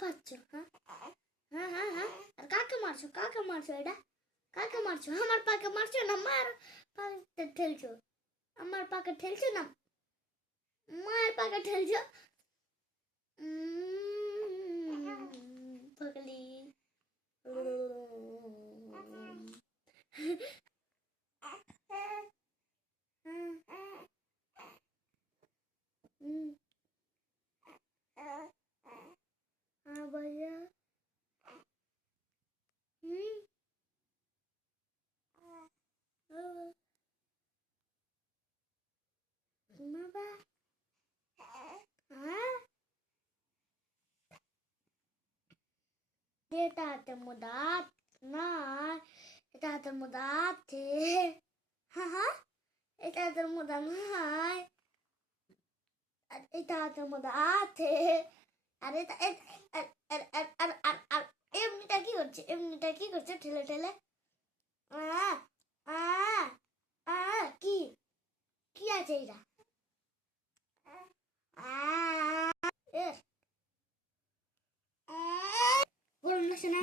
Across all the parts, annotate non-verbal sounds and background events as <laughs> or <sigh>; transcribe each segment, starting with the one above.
মারছো হ্যাঁ হ্যাঁ হ্যাঁ হ্যাঁ আর কাকে মারছো কাকে মারছো এটা কাকে মারছো আমার পাকে মারছো না মার পাকে ঠেলছো আমার পাকে ঠেলছো না মার পাকে ঠেলছো পাগলি Det är inte moderat. Nej. Det är inte moderat. আরে তা- এ- আর আর আর আর আর আর এমনিটা কি করছে এমনিটা কি করছে ঠেলে ঠেলে আ আ কি কি আছে এটা আ এ গরম লাগছে না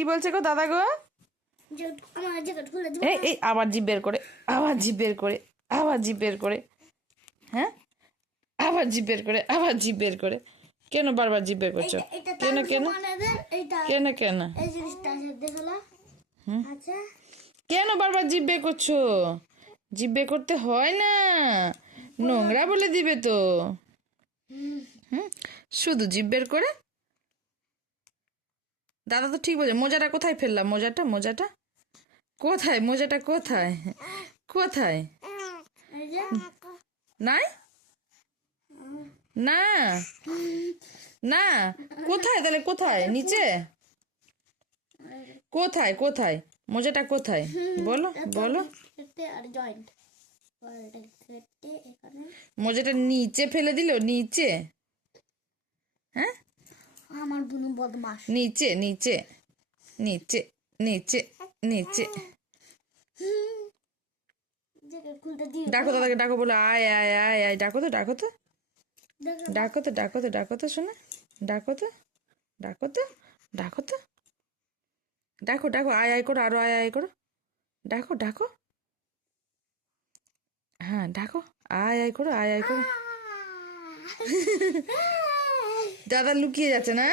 কি বলছে গো দাদা গো? এই এই আবার জিভ বের করে আবার জিভ বের করে আবার জিভ বের করে। হ্যাঁ? আবার জিভ বের করে আবার জিভ বের করে। কেন বারবার জিভ বের করছ? কেন কেন? কেন কেন। আচ্ছা। কেন বারবার জিভ বের করছ? জিভ বের করতে হয় না। নোংরা বলে দিবে তো। হুম? শুধু জিভ বের করে দাদা তো ঠিক বলছে, মোজাটা কোথায় ফেললাম? মোজাটা মোজাটা? কোথায়? মোজাটা কোথায়? কোথায়? নাই? না। না। কোথায় তাহলে? কোথায়? নিচে? কোথায়? কোথায়? মোজাটা কোথায়? বলো বলো। মোজাটা নিচে ফেলে দিল, নিচে? হ্যাঁ? আমার বুনু বদমাস নিচে নিচে নিচে নিচে নিচে। ডাকো দাদাকে ডাকো বলো আয় আয় আয় আয়। ডাকো তো ডাকো তো। ডাকো তো ডাকো তো ডাকো তো শোনা। ডাকো তো ডাকো তো ডাকো তো। ডাকো ডাকো আয় আয় করো আরও আয় আয় করো। ডাকো ডাকো। হ্যাঁ ডাকো। আয় আয় করো আয় আয় করো। <laughs> দাদা লুকিয়ে যাচ্ছে না